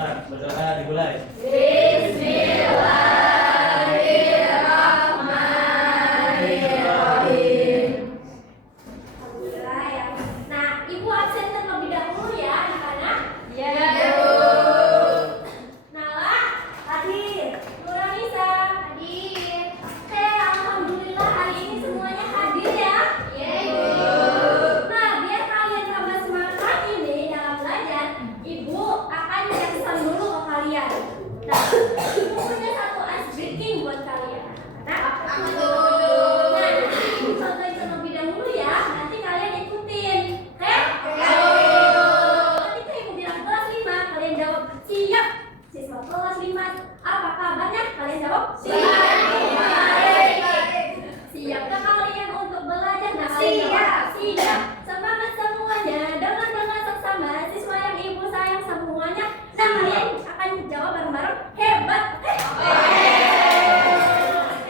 Berdoa dimulai. Bismillahirrahmanirrahim. Alhamdulillah ya. Nah, Ibu absen terlebih dahulu ya, anak-anak. Ya. Nala, hadir. Nurhanisa, hadir. Alhamdulillah hari ini semuanya hadir ya. Nah, biar kalian tambah semangat ini dalam belajar, Ibu akan menjelaskan dulu ke kalian. Nah, Ibu punya satu ice breaking buat kalian. Nah, apa itu? Nah, Ibu contohin terlebih dahulu ya. Nanti kalian ikutin. Oke? Ketika Ibu bilang kelas 5, kalian jawab siap. Siswa kelas 5, apa kabarnya? Kalian jawab siap. Siapkah kalian untuk belajar? Nah, kalian jawab siap. Semangat semuanya, dengan seksama siswa yang Ibu sayang semuanya. Nah, kalian akan jawab bareng-bareng hebat. Oke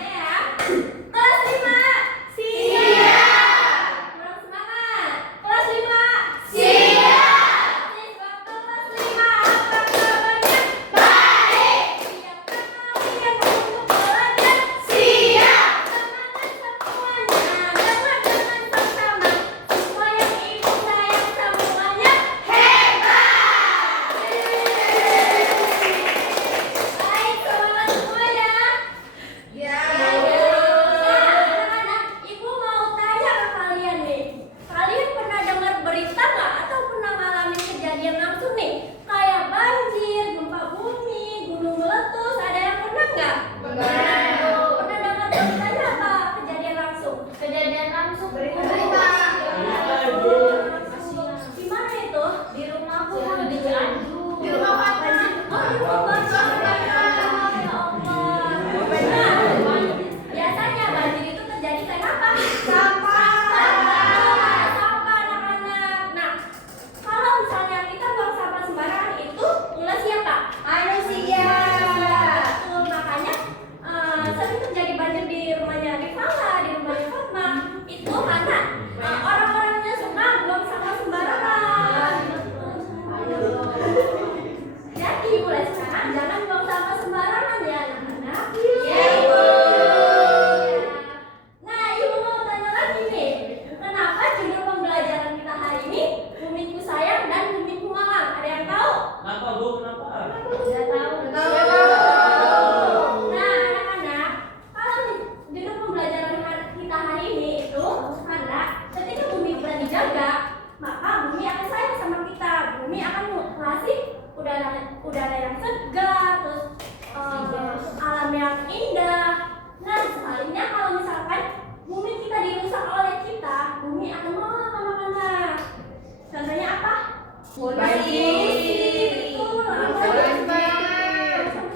ya. Kelas 5 siap. Kurang semangat. Kelas 5 siap. Siswa kelas 5, apa kabarnya? Baik. Siapkah kalian untuk belajar? Siap. Semangat semuanya, dengan seksama siswa yang Ibu sayang semuanya hebat. Baik, semangat semua ya. Nah, anak-anak, Ibu mau tanya ke kalian nih. Kalian pernah dengar berita nggak atau pernah ngalamin kejadian langsung nih? Kayak banjir, gempa bumi, gunung meletus, ada yang pernah nggak? Pernah dengar beritanya apa? Kejadian langsung? Berita. Di mana itu? Di rumahku di Cianjur. Di rumah Bapak. Oh, di rumah Bapak. Ya Allah. Nah, biasanya banjir itu terjadi kenapa? Sampah, anak-anak. Nah, kalau misalnya kita buang sampah sembarangan itu ulah siapa? Manusia. Betul, makanya sering terjadi banjir di rumahnya Rifala, di rumahnya Fatma. Itu karena orang-orangnya suka buang sampah sembarangan. Jadi mulai sekarang jangan buang sampah sembarangan ya anak-anak. Iya, Ibu. Nah, Ibu mau tanya lagi nih. Kenapa judul pembelajaran kita hari ini Bumiku Sayang dan Bumiku Malang? Ada yang tahu? Kenapa, Bu? Kenapa? Sudah tahu. Nah, anak-anak, kalau judul pembelajaran kita hari ini itu karena ketika bumi kita dijaga, maka bumi akan sayang sama kita. Bumi akan ngasih udara yang segar, terus alam yang indah. Nah, sebaliknya kalau misalkan bumi kita dirusak oleh kita, bumi akan kemana-mana. Contohnya apa? Polusi. Betul. Sampai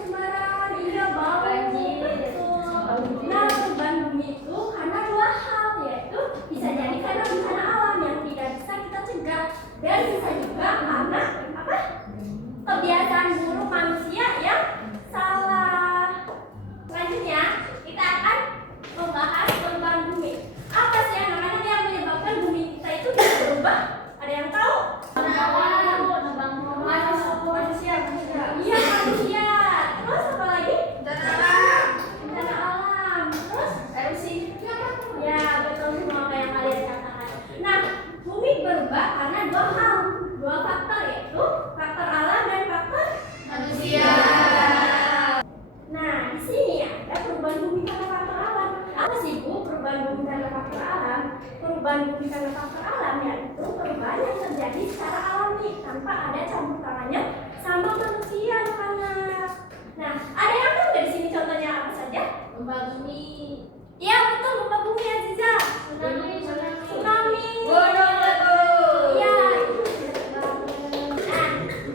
sembarangan. Iya, betul. Nah, perubahan bumi itu karena dua hal, yaitu bisa jadi karena bencana alam yang tidak bisa kita cegah, dan bisa juga karena apa? Kebiasaan buruk manusia yang salah. Selanjutnya, kita akan membahas perubahan bumi. Apa sih anak-anak yang menyebabkan bumi kita itu bisa berubah? Ada yang tahu? Manusia. Iya, manusia. Terus apa lagi? Bencana alam. Terus erosi. Ya, betul semua apa yang kalian katakan. Nah, bumi berubah karena dua faktor, yaitu faktor alam dan faktor manusia. Nah, di sini ada perubahan bumi karena faktor alam. Apa sih, Bu, perubahan bumi karena faktor alam? Perubahan bumi karena faktor alam yaitu perubahan yang terjadi secara alami tanpa ada campur tangannya sama manusia, anak-anak. Nah, ada yang tahu dari sini contohnya apa saja? Gempa bumi. Iya, betul, gempa bumi, Aziza. Tsunami. Iya, itu benar banget. Nah,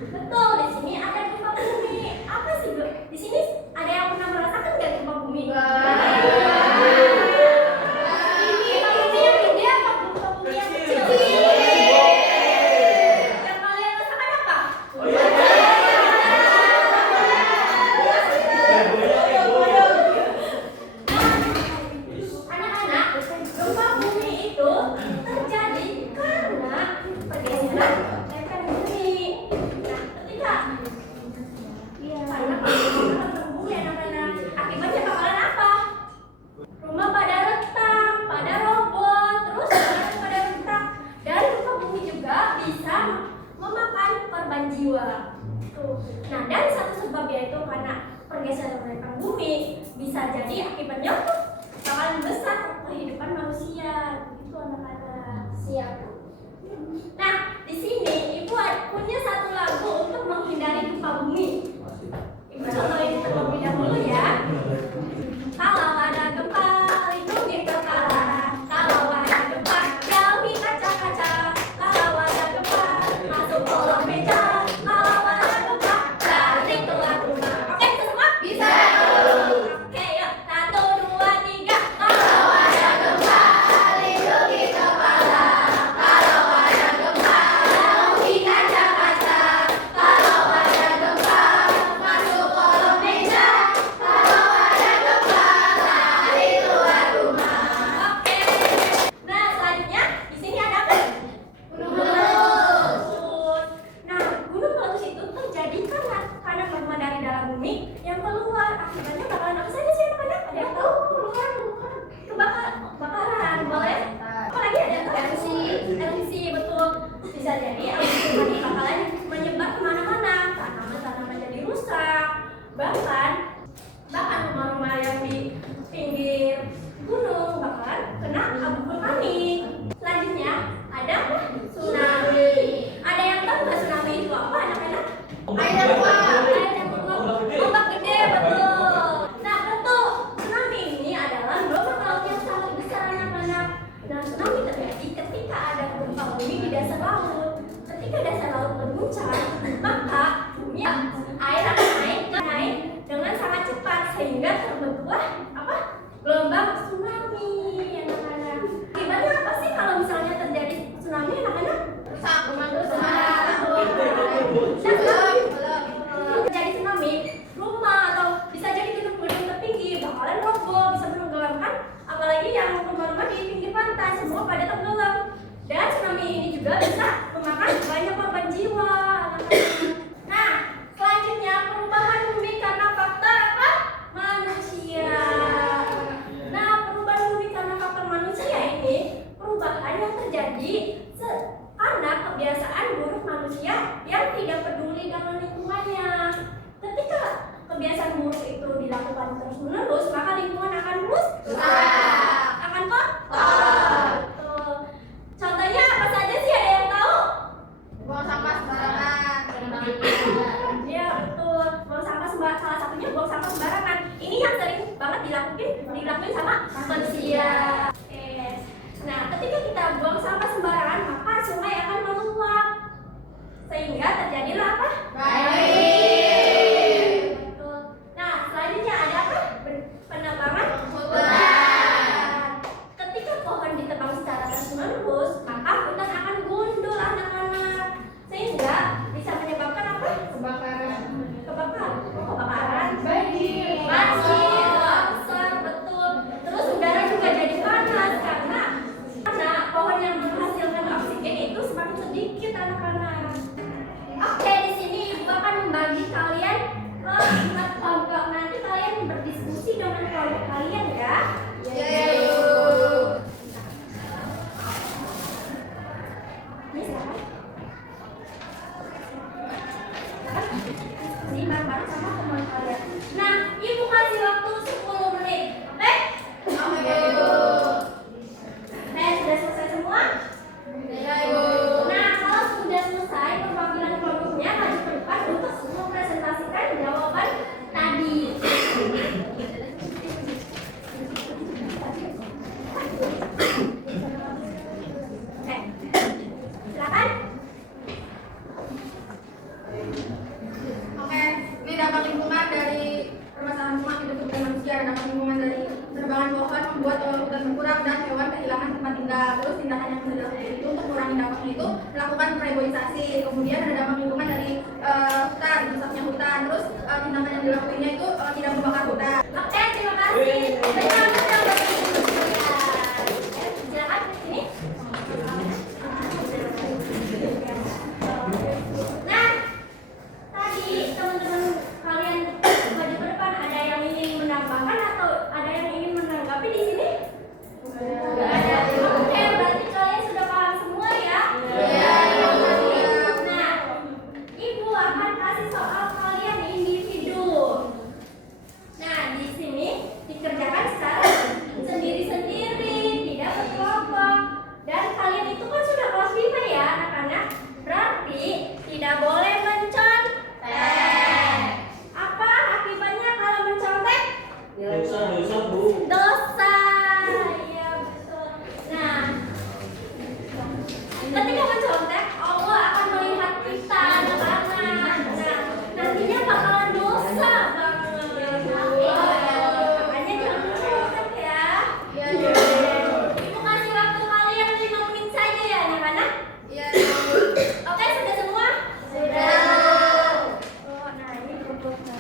betul, di sini ada gempa bumi. Apa sih, Bu? Di sini ada yang pernah merasakan nggak gempa bumi? Gempa bumi yang gede apa gempa bumi yang kecil? Yang kalian rasakan apa? akibatnya tuh bakalan besar kehidupan manusia. Begitu anak-anak. Siap. Nah, di sini ibu punya satu lagu untuk menghindari gempa bumi. Ibu contohin terlebih dahulu ya. Kalau ada gempa, lindungi kepala. Kalau ada gempa, jauhi kaca-kaca. Kalau ada gempa, masuk kolong meja. Kalau ada gempa, lari keluar rumah. Oke, semua? Bisa. Oke, yuk. 1, 2, 3. Kalau ada gempa, lindungi kepala. Kalau ada gempa, jauhi kaca-kaca. Kalau ada gempa, masuk kolong meja. Kalau ada gempa, lari keluar rumah. Oke. Nah, selanjutnya di sini ada apa? Gunung meletus. Nah, gunung meletus itu terjadi karena magma dari dalam bumi yang keluar. Akibatnya bakalan apa saja sih anak-anak? Ada yang tahu? Kebakaran, boleh? Apalagi ada yang tahu? Erupsi, betul. Bisa jadi erupsi ini bakalan menyebar kemana-mana. Tanaman-tanaman jadi rusak. Bahkan rumah-rumah yang di pinggir gunung bakalan kena abu vulkanik. Selanjutnya ada tsunami. Ada yang tahu nggak tsunami itu apa anak-anak? Ombak gede, betul. Nah, betul. Tsunami ini adalah gelombang laut yang sangat besar anak-anak. Nah, tsunami terjadi ketika ada gempa bumi di dasar laut. Ketika dasar laut berguncang, maka bumi air akan naik dengan sangat cepat sehingga terbentuklah apa? Gelombang tsunami, anak-anak. Akibatnya apa sih kalau misalnya terjadi tsunami, anak-anak? Rusak rumah rusak. Terjadi tsunami, rumah atau bisa jadi gedung-gedung tertinggi bakalan roboh, bisa menenggelamkan, apalagi yang rumah-rumah di pinggir pantai semua pada tenggelam. Dan tsunami ini juga bisa memakan banyak korban jiwa, anak-anak. Nah, selanjutnya perubahan bumi karena faktor apa? Manusia. Nah, perubahan bumi karena faktor manusia ini perubahan yang terjadi karena kebiasaan buruk manusia yang tidak peduli dengan lingkungannya. Ketika kebiasaan buruk itu dilakukan terus-menerus, maka lingkungan akan rusak. Akan kotor. Betul. Contohnya apa saja sih, ada yang tahu? Buang sampah sembarangan. Iya, betul. Buang sampah sembarangan, salah satunya buang sampah sembarangan. Ini yang sering banget dilakuin sama manusia. Oke. Nah, ketika kita buang sampah sembarangan, maka sungai akan meluap. Sehingga terjadilah apa? Banjir. Betul. Nah, selanjutnya ada apa? Penebangan Hutan. Ketika pohon ditebang secara terus-menerus, maka hutan akan gundul, anak-anak. Sehingga bisa menyebabkan apa? Kebakaran. Kebakaran. Banjir. Longsor, betul. Terus udara juga jadi panas karena pohon yang menghasilkan oksigen itu semakin sedikit, anak-anak. Oke, di sini ibu akan membagi kalian ke 4 kelompok. Nanti kalian berdiskusi dengan kelompok kalian ya. Ini silakan. Ini bareng-bareng sama teman kalian. Nah, ibu kasih waktu 10 menit. Oke? Sudah selesai semua? Nah, kalau sudah selesai pembagian kelompoknya, maju ke depan untuk mempresentasikan jawaban tadi. Oke, silakan. Oke, ini dampak lingkungan dari permasalahan lingkungan hidup kebutuhan manusia. Dampak lingkungan dari penebangan pohon membuat hutan berkurang dan hewan kehilangan tempat tinggal. Terus tindakan yang bisa dilakukan itu untuk mengurangi dampaknya itu melakukan reboisasi. Kemudian ada dampak lingkungan dari hutan, rusaknya hutan. Terus tindakan yang dilakukannya itu tidak membakar hutan. Oke, terima kasih. Silakan ke sini. Nah, tadi teman-teman kalian maju ke depan, ada yang ingin menambahkan atau ada yang ingin menanggapi di sini? Enggak ada. Oke, berarti kalian sudah paham semua ya? Nah, ibu akan kasih soal kalian individu. wabarakatuh.